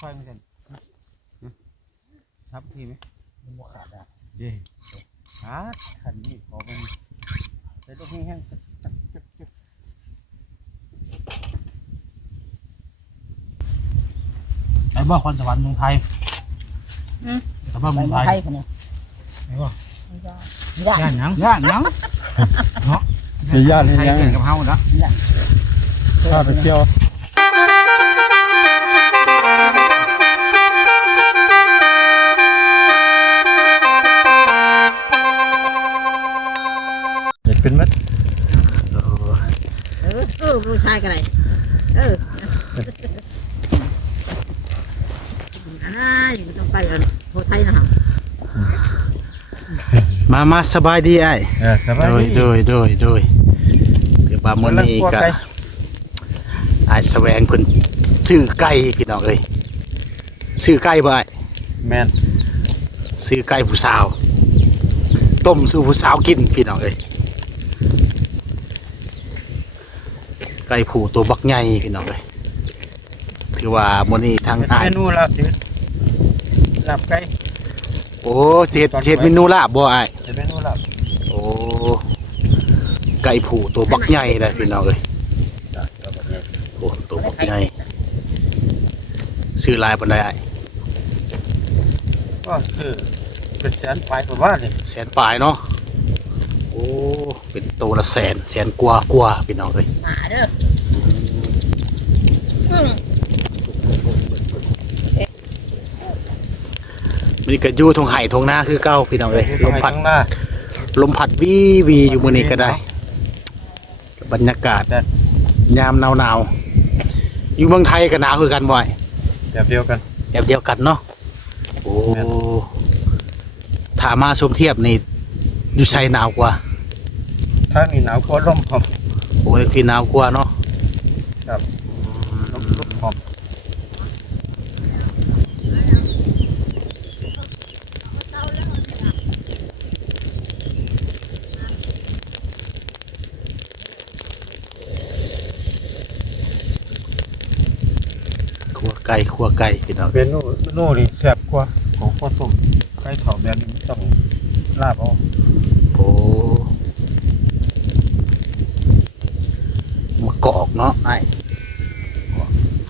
ค่อยๆมันกันทับทีไหมมันบ่ขาดอะเย่ขาดขันนี่ขอมันใส่ลูกแห้งๆจักจักจักจักไอ้บ่คนสวรรค์เมืองไทยอืมแต่ว่าไปเมืองเมืไทองยไทยคนนี้ไอ้บ่ย่านย่านหยังย่านหยังมีญาติไทยยังเกี่ยวกับเฮาเนาะข้าไปเที่ยว มามาสบายดีไอ้เออสบายโดยดีโดยโดยโดยถือว่ามื้อนี้กลัวก็ไก่ไอ้แสวงเพิ่นซื้อไก่พี่น้องเอ้ยซื้อไก่บ่ไอ้แมนซื้อไก่ผู้สาว ต้มสู่ผู้สาวกินพี่น้องเอ้ยไก่ผู้ตัวบักใหญ่พี่น้องเอ้ยถือว่ามื้อนี้ทางเป็นอ้ายเมนูลาบสิลาบไก่โอ้เสียดเสียดเมนูลาบบ่ไอ้ายเป็นเมนูลาบโอ้ไก่ผู้ตัวบักใหญ่เลยพี่น้องเอ้ยโอ้ตัวบักใหญ่ซื้อลายบนไดอ้ายก็คือเป็นแสนปลายกว่าบ้านนี่แสนปลายเนาะโอ้เป็นตัวละแสนแสนกว่ากว่าพี่น้องเอ้ยหาเด้อ มมันนี่ก็อยู่ทงไห่ทงหน้าคือเก้าพี่น้องเอ้ยลมพัดข้างหน้าลมพัดวีวีอยู่มื้อนี้ก็ได้ บรรยากาศแดดยามหนาวหนาวๆอยู่เมืองไทยก็หนาวคือกันบ่อยแบบเดียวกันแบบเดียวกันเนาะโอ้แม่นถ้ามาชมเทียบนี่อยู่ไซหนาวกว่าถ้ามีหนาวก็ร่มหอมโอ้ยพี่หนาวกว่าเนาะ ครับร่มร่มหอม ขัว ไก่ขัวไก่พี่น้องเมนูเมนูนี่แซ่บกว่าของข้าวต้มไก่เผาแบบนี้มันต้องลาบเอาโอ้มะกอกเนาะไอ้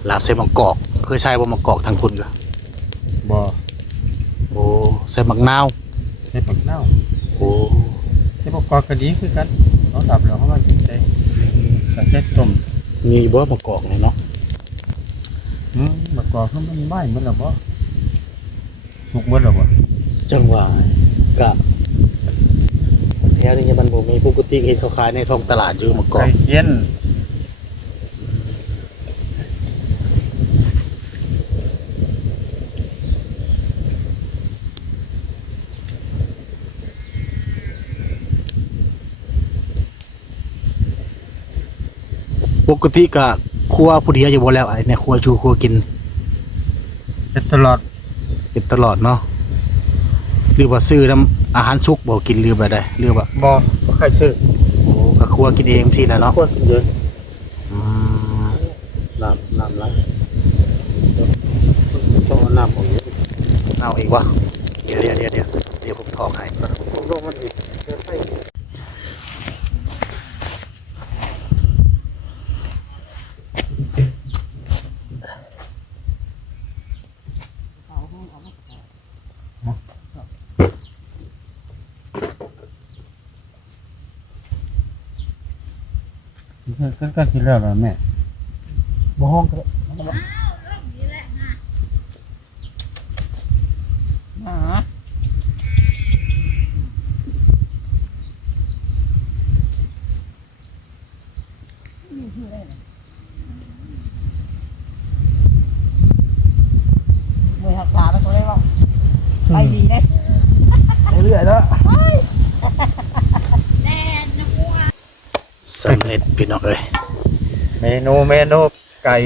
ลาบใส่มะกอก เคยใส่บ่มะกอกทางคุณก็บ่โอ้ใส่มะนาวใส่ผักเน่าโอ้ใส่ผักกอดก็ดีคือกันเขาดับแล้วเขามากินใจสังเกตต้มมีบ่มะกอกนี่เนาะอืมผั กกอดเขามันไหม้หมดแล้วบ่สุกหมดแล้วบ่จังหวะกะแถวนี้มันบ่มีปกติเห็นเขาขายในท้องตลาดอยู่มะกอไก่กเย็นปกติก็ครัวผู้เดียวอยู่บ่แล้วไอ้เนี่ยครัวชูครัวกิน เฮ็ดตลอดกินตลอดเนาะหรือว่าซื้อน้ำอาหารสุกบ่กินหรือแบบใดหรือว่าบ่บ่ใครซื้อโอ้ก็ครัวกินเองที่นะเนาะคนเยอะอืมน้ำน้ำละต้องเอาน้ำออกเยอะเอาอีกวะเดี๋ยวเดี๋ยวเดี๋ยวเดี๋ยวเดี๋ยวผมทอกให้ผมลงมันอีกเดินไป ก็ก็คิดแล้วล่ะแม่บ่ห้องก็ได้อ๋อมวยหักษาไปเขาได้ว่าไปดีเด้เรื่อยแล้วสำเร็จพี่น้องเอ้ย เมนูเมนูไก่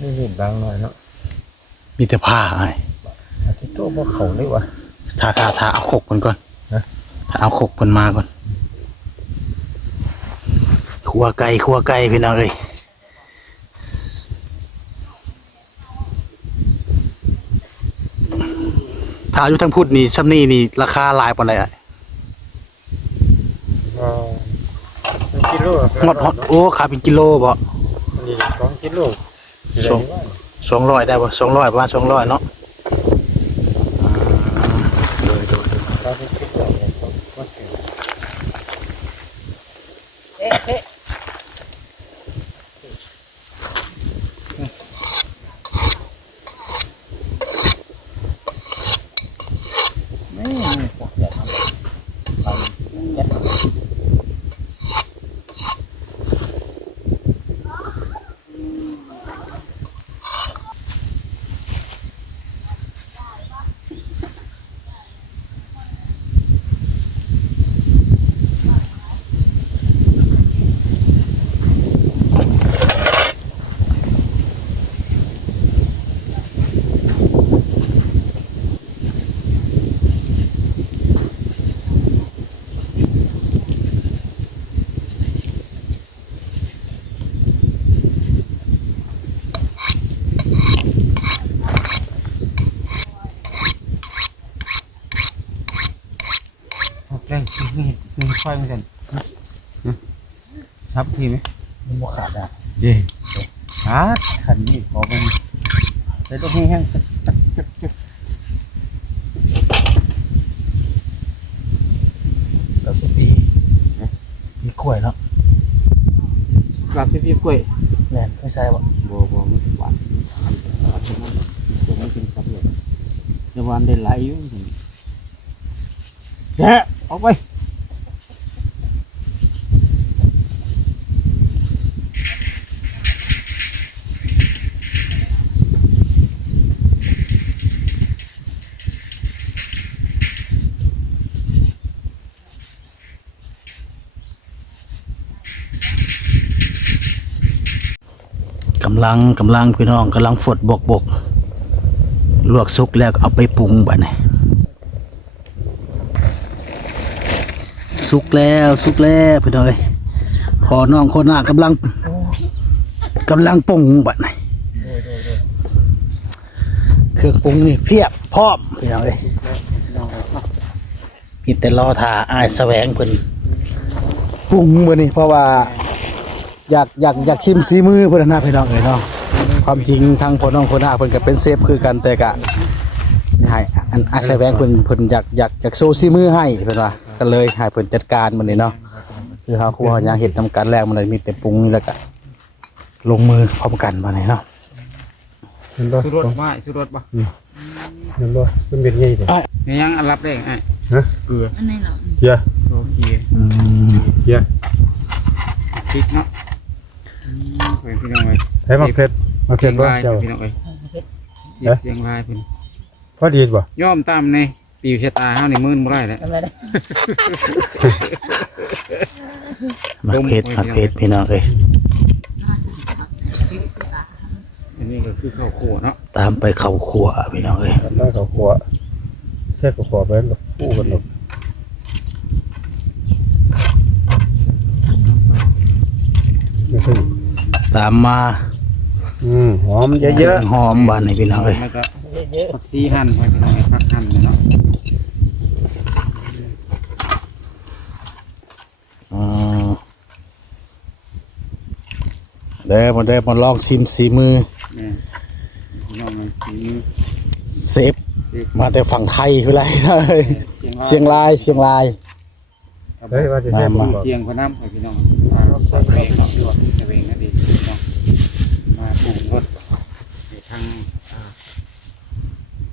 นี่นี่บางหน่อยเนาะมีแต่ผ้าไอ้อาทิตย์โตบ่เขาเลยวะถ้าถ้าถ้าเอาขกมันก่อนฮะถ้าเอาขกมันมาก่อนครัวไก่ครัวไก่พี่น้องเอ้ยถ้าอยู่ทางพุทธนี่ซ้ำนี่นี่ราคาหลายปานใดอะ ก็ เป็นกิโลฮอดฮอดโอ้ขายเป็นกิโลบ่นี่สองกิโลสองสองร้อยได้บ่สองร้อยประมาณสองร้อยเนาะอ่าโดยโดย สองกิโลเนี่ยก็ก็ถึง เอ๊ะเอ๊ะ นี่พวกแบบนั้นทำยัด ครับแรงมีมีไฟเหมือนกันครับทีไหมมันบ่ขาดอะเย่ขาดขันนี้ขอเป็นใส่ตัวแห้งๆจักจักจักจักแล้วสิปีมีกล้วยเนาะกลับพี่พี่กล้วยแม่นไม่ใช่บ่บัวบัวมันหวานตัวมันกินครับเลยเดี๋ยววันได้ไหลอยู่แกะออก ไปกำลังกำลังพี่น้องกำลังฝดบกบกลวกสุกแล้วก็เอาไปปรุงบัดนี้ สุกแล้วสุกแล้วพี่น้องเอ้ยพอน้องคนหน้ากำลังกำลังปรุงบัดนี้เครื่องปรุงนี่เพียบพร้อมพี่น้องเอ้ยมีแต่รอถ่าอายแสวงเพิ่นปรุงมื้อนี้เพราะว่าอยากอยากอยากชิมสีมือเพิ่นนะพี่น้องเอ้ยเนาะความจริงทางพ่อน้องคนหน้าเพิ่นก็เป็นเซฟคือกันแต่ก็ให้อันอาศัยแวงเพิ่นเพิ่นอยากอยากอยากโซสีมือให้เพิ่นว่า ก็เลยให้เพิ่นจัดการมื้อนี้เนาะคือเฮาครัวหยังเฮ็ดนํกันแรกมันเลยมีแต่ปรุงนี่แล้วก็ลงมือพร้อมกันมานี่เนาะเห็นบ่สุรสบ่สุรสบ่เห็นบ่เป็นเบ็ดใหญ่เลยนี่ยังอันรับได้ไอ้อันนี้เหรอเกียร์โอเคอืมเกียร์พริกเนาะอืมไปพี่น้องเอ้ยใช้มะเขือมะเขืเสีอยงบ่ลายเจ้าพี่น้องเอ้ยเสียงลายเพิ่นพอดีบ่ย่อมตามใน ปีชะตาเฮานี่มื่นบ่ได้แล้วทำไมได้มักเผ็ดมักเผ็ดพี่น้องเอ้ยอันนี้ก็คือข้าวคั่วเนาะตามไปเข้าครัวพี่น้องเอ้ยทำได้เขาขวใช่เขาขวไปหรอกคู่กันหรอกไม่ใช่ตามมาอืมหอมเยอะหอมบานนี่พี่น้องเอ้ยแล้ วก็เยอะผักชีหั่นไว้พี่น้องเอ้ยผักหั่นเนาะอืมเด้อมาเด้อมาลองชิมสีมือแม่พี่น้องเอ้ยสีมือเซฟมาแต่ฝั่งไทยคือไรเลยเชียงรายเชียงรายๆเฮ้ยว่าจะใช่มาบ่เสียงพน้ำให้พี่น้องอ่าใส่เองเนาะอยู่ที่เสวงนั่นเองพี่น้องมาปลูกรถในทางอ่า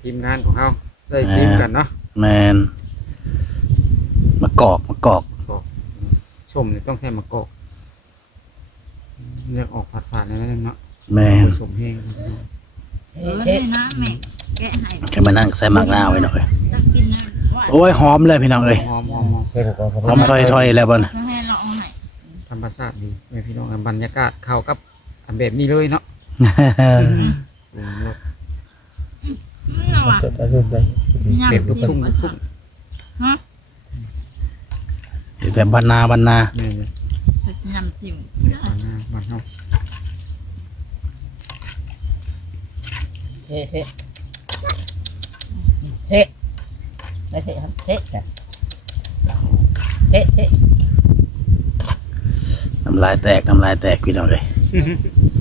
ทีมงานของเขาได้ชิมกันเนาะแมนมะกอกมะกอกชมนี่ต้องใส่มะกอกเลือกออกผัดฝาดในนั้นเนาะแมนผสมแห้งเออนี่นะแม่แกะให้ให้มานั่งใส่หมากนาวไว้หน่อยจะกินนะว่าโอ้ยหอมเลยพี่น้องเอ้ยหอมหอมหอมใช่เขาขวหอมถอยๆแล้วบ่นะไม่ให้เราเอาไหนธรรมชาติดีแม่พี่น้องบรรยากาศเข้ากับอันแบบนี้เลยเนาะ ปรุงรสไม่เอาอะจะได้ใช่แบบลูกทุ่งลูกทุ่งฮะแบบบรรนาบรรนานี่เลยไปชิมน้ำจิ้มบ้านหน้าบ้านเฮาเชะเชะเชะไม่เชะครับเชะจ้ะเชะเชะน้ำลายแตกน้ำลายแตกพี่น้องเลย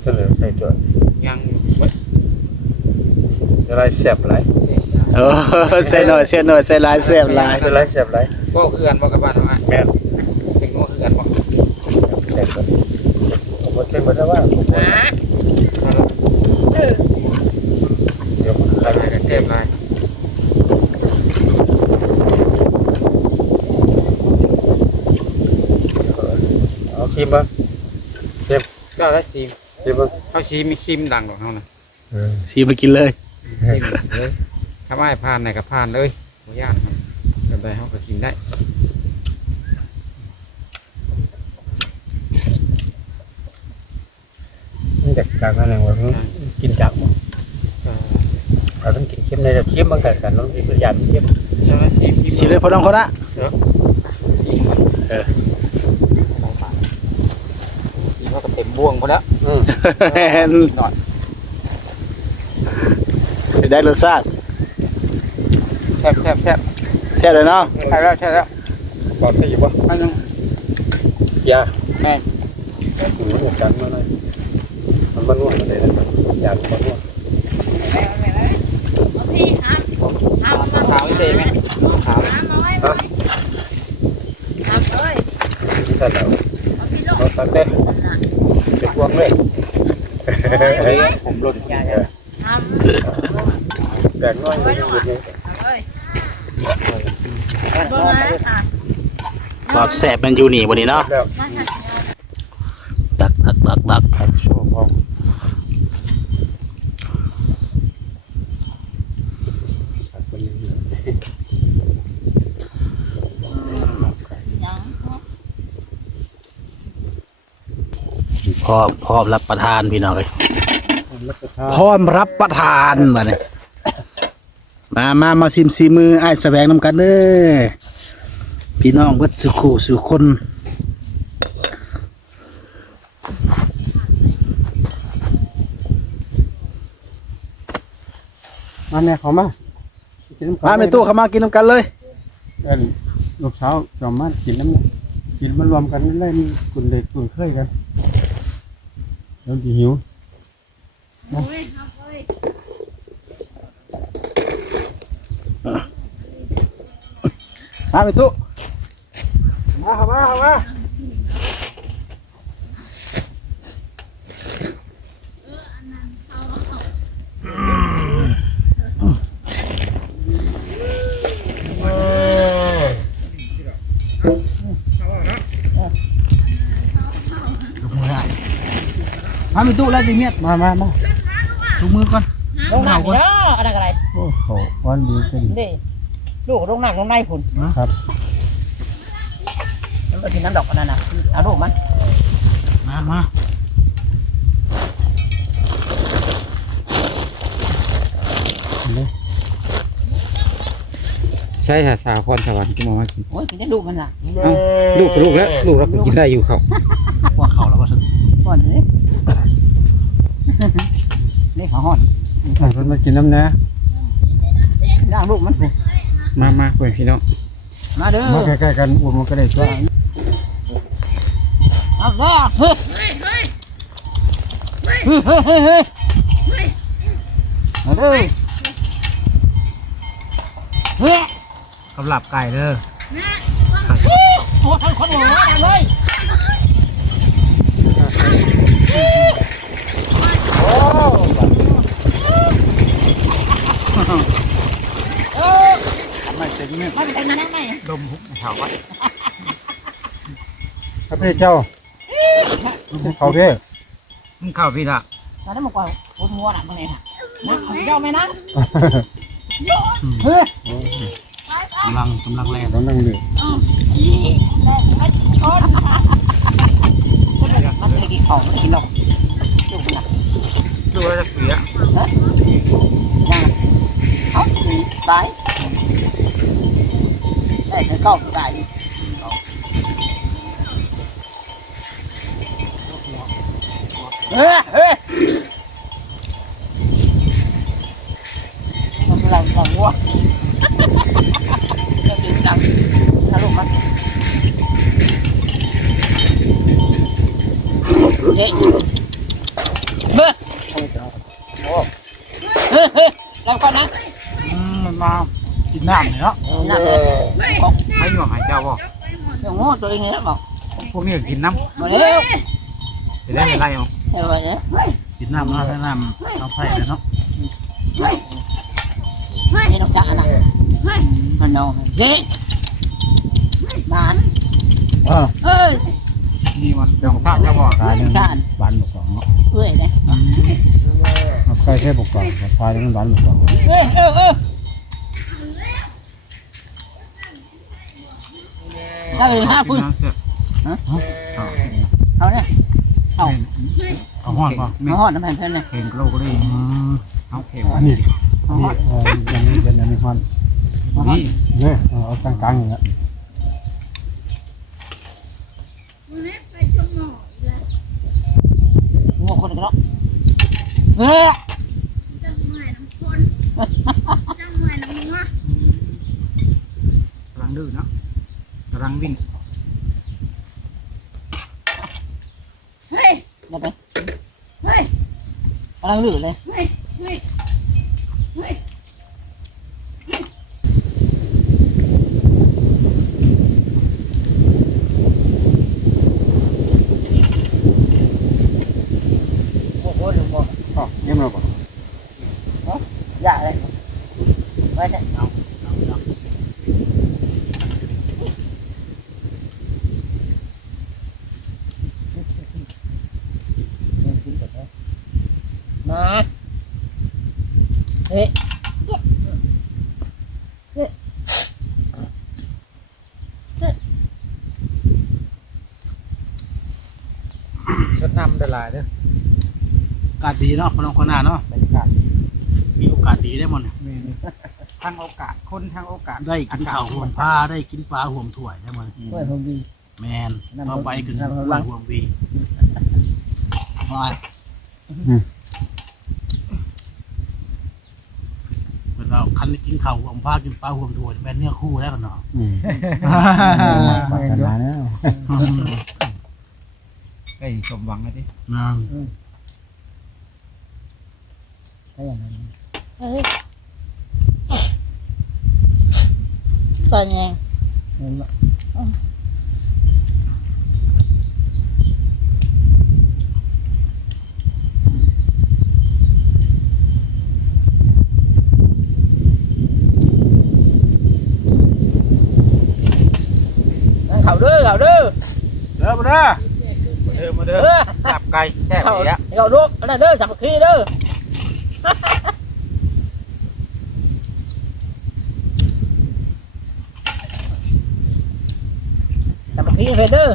เฉลยใส่ตัวยังเว้ย อะไรแซ่บหลายเสียดายโอ้ใส่หน่อยใส่หน่อยใส่หลายแซ่บหลายอะไรแซ่บหลายบ่เอื้อนบ่กับบ้านเฮาอ้ายแม่นถึงว่าเอื้อนบ่แซ่บตัวผมบ่เก่งบ่ได้ว่าเดี๋ยวมันหลายก็เสียบหลายเอาครีมบ่เจ้าละซีมครีมบ่เฮาซีมีซีมดังดอกเฮานะเออสีมากินเลย ซีมเลยถ้าไม่ผ่านไหนก็ผ่านเลยบ่ยากครับแบบใดเฮาก็ซีมได้มันจากจากนั้นเองว่ากินจักบ่ก็เราต้องกินเค็มในแบบเค็มบางกันกันต้องกินประหยัดเค็มเจ้าละซีมมีสีเลยพ่อน้องคนละซีมมันเออซีมเฮาก็เต็มบ่วงพอแล้วอืมหน่อย ได้รสชาติแซ่บแซ่บแซ่บแซ่บเลยเนาะใช่แล้วใช่แล้วปอดใช่อยู่บ่อันนึงยาแม่ถึงมันเหมือนกันมาเลยมันบ่นวดมันเลยนะยาบ่นวดพี่อะเอามาขาวเซ่ไหมขาวเอามาไว้ไว้เอาเลยใช่แล้วเอาพี่ลูกเราตัดเต้นนั่นน่ะเป็นพวงเลยเอาไว้ไว้ผมหล่นยา จ้ะเอาแบ่งน้อยนิดนึงเอาเลยเบิ่งนะอะความแซ่บมันอยู่นี่วันนี้เนาะแล้วมาค่ะตักตักตักตักครับโชว์พร้อมครับคนนี้ยังพร้อมพร้อมรับประทานพี่น้องเลยรับประทานพร้อมรับประทานมาเนี่ย มามามาซิมซีมือไอ้ายแสวงนำกันเด้อพี่น้องเวัดสุขูสุคนมาแม่เขามากินน้ำมาไม่ตู้เข้ามากินนำกันเลยเอิ้นลูกสาวจอมมากินน้ำกินมันรวมกันนั่นเลยนี่คุณเด็กคุณเคยกันเดี๋ยวดีหิว โอ้ยเอาเลย มาไม่ตู้มาเข้ามาเข้ามามาไม่ตู้แล้วดิเมียดมามามาถูมือก่อนลงหนักเนาะอะไรกันอะไรโอ้โหวันดีขึ้นนี่ ลูกลงหนักลงในผุนครับมันก็กินน้ำดอกอันนั้นน่ะเอาลูกมันมามาใช่ค่ะสาวคอนสวรรค์ที่มามากินโอ้ยกินได้ลูกมันน่ะเอ้าลูกกับลูกแล้วลูกเราก็กินได้อยู่เขาพวกเขาแล้วว่าสันก่อนเลยนี่ขอห่อนอะเพิ่นมากินน้ำนะย่างลูกมัน มามาเพื่อนพี่น้องมาเด้อมาใกล้ๆกันอุ่นมันก็ได้ช่วยเอาล่ะเฮ้ยเฮ้ยเฮ้ยเฮ้ยเฮ้ยเฮ้ยเฮ้ยเฮ้ยมาเด้อเฮ้ยกำลับไก่เด้อโอ้ทั้งคนหัวหน้าเลย ไม่เต็มเม็ดมาเป็นมาได้ไหมดมหุบเขาไว้ครับพี่เจ้าเขาเด้มึงเข้าพี่ละมาได้มากกว่าคนหัวน่ะตรงไหนค่ะนะเจ้าไหมนะเฮ้ยกำลังกำลังแรงต้องนั่งดื่มมันไม่กินของไม่กินหรอกลูกมันน่ะดูแล้วจะเสียย่างเขาตาย ได้ถึงเข้าตายเฮ้ยเฮ้ยหลังหลังวัวเดี๋ยวกินหลังทะลุมันเฮ้ยเบ้อเฮ้ยเฮ้ยเราก่อนนะอืมมันมากินน้ำนี่เนาะ นั่น ให้หยวกให้เจ้าบ่ เดี๋ยวโง่ตัวเองเนี่ยบอกพวกนี้ก็กินน้มาเร็วำจะได้ไม่ไรเอาเดี๋ยวไปเนี่ยกินน้ำเนาะให้น้ำเอาไผ่เลยเนาะนี่น้องจ๋านะมันน้องเฮ้ยบ้านเออเอ้ยนี่มันเจ้าข้าวเจ้าบ่ตายนึงชาญบ้านบุกของเนาะเอ้ยเนี่ยเอาใกล้แค่บุกของตายนึงบ้านบุกของเอ้ยเออเออ ถ้าเป็นห้ากิพุ่นนน้ำเสือกเอาเนี่ยเอาห้อนป่ะมาหอดน้ำแผ่นเพื่อนเลยเข่งโลก็ได้เอาเข่งอันนี้นี่เออยังนี้เป็นอันนี้ฮอนนี่เนี่ยเอาเอากลางๆอย่างเงี้ยงัวคนก็เฮ้ยกำลังดื้อเนาะ กำลังวิ่งมาไปกำลังลื่นเลยโอ้โหหลวงพ่อ อ๋อเยี่ยมเราบ่ dạ đây quay đây mà thế รดน้ำได้ห ลายเด้ออากาศดีเนาะพลังคนหน้าเนาะบรรยากาศมีโอกาสดีได้หมดเนี่ยมีทางโอกาสคนทางโอกาสได้กินข้าวห่วมผ้าได้กินปลาห่วมถ้วยได้หมด quay không đi แมนต่อไปคือน้ำห่ห่วงวงวีไปเป็นเราคันได้กินข้าวห่วมผ้ากินปลาห่วมถ้วยแม่นเนื้อคู่แล้วกันเนาะ อืมปากกันมาแล้ว ไอ้สมหวังเลยดินั่น thấy rồi tòa nhà khẩu đưa khẩu đưa เด้อมาเด้อเด้อมาเด้อ đưa จับไก่แท้ดีอะ khẩu đưa cái này đưa sắm khi đưa sắm khi về đưa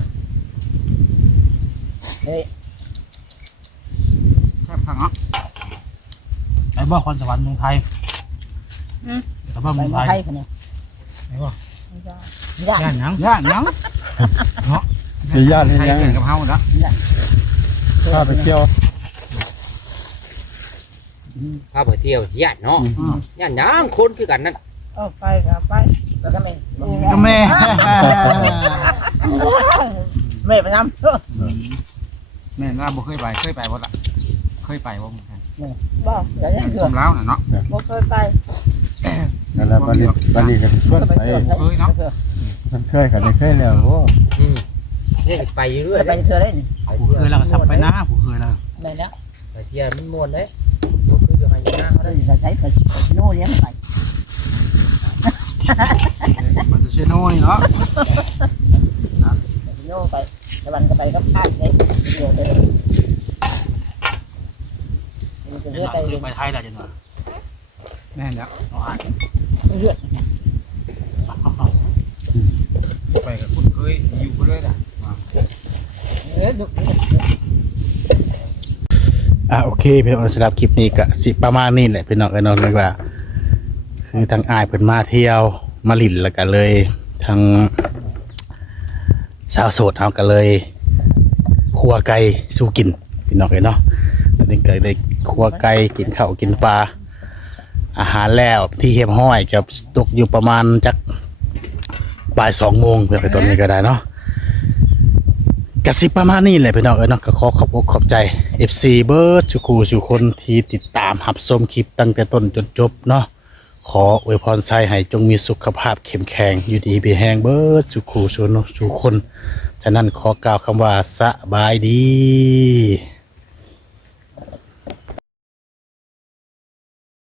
แค่พังอะไอ้บ่คอนสวรรค์เมืองไทยอืมไอ้บ่เมืองไทย thay cái này ไอ้บ่ dạ ย่านหยังย่านหยัง มีญาติเลี้ยงเก่งกับเฮาแล้วข้าไปเที่ยวพาไปเที่ยวสิญาติเนาะญาติหยังคนคือกันนั่น Ờ, bay cả bay rồi cái mày ก็แม่ mày phải năm แม่น่าบ่เคยไปเคยไปบ่ล่ะเคยไปบ่เหมือนกัน bao để อย่าง nhận คุ được มแล้วน่ะเนาะ một khơi bay นั่นแหละบันนี้บันนี้ก็ชวนไป bánh thừa thấy Ơi, nó. bánh thừa มันเคยกันเคยแล้วโอ้อืม นี่ไปเรื่อย cái ๆ bánh thừa đấy này ผู้เคยเราก็สับไปนะผู้เคยเรา mày đó ไปเที่ยวมันม่วนเด้บ่คืออยู่ให้อยู่หน้าเขาได้ đây là thấy phải nô liếm phải มันจะเชโน่นี่เนาะ phải nô phải cái bánh cái bánh gấp hai đấy nhiều đấy Mình cứ เดี๋ยว rửa เรา tay เคย đi ไปไทยได้จังหวะแม่นแล้วเอาอะ rửa ไปกับคุณเคยอยู่บ่เลยล่ะ Rửa được อะโอเคพี่น้องสำหรับคลิปนี้ก็สิประมาณนี้แหละพี่น้องเอ้ยเนาะเรียกว่า คือทางอายเพิ่นมาเที่ยวมาหลินแล้วก็เลยทางสาวโสดเฮาก็เลยครัวไก่สู้กินพี่น้องเอ้ยเนาะตอนนี้ก็ได้ครัวไก่กินข้าวกินปลาอาหารแล้วที่เฮียมห้อยจะตกอยู่ประมาณจักบ่ายสองโมงเพื่อไปตอนนี้ก็ได้เนาะ กสิประมาณนี้แหละพี่น้องเอ้ยเนาะก็ขอขอบอกขอบใจ FC เบิร์ดสุคูสุคนที่ติดตามหับชมคลิปตั้งแต่ต้นจนจบเนาะขออวยพรไทยให้จงมีสุขภาพเข้มแข็งอยู่ดีมีแหงเบิร์ดสุขูสุนสุคน ฉะนั้นขอกล่าวคำว่าสบายดี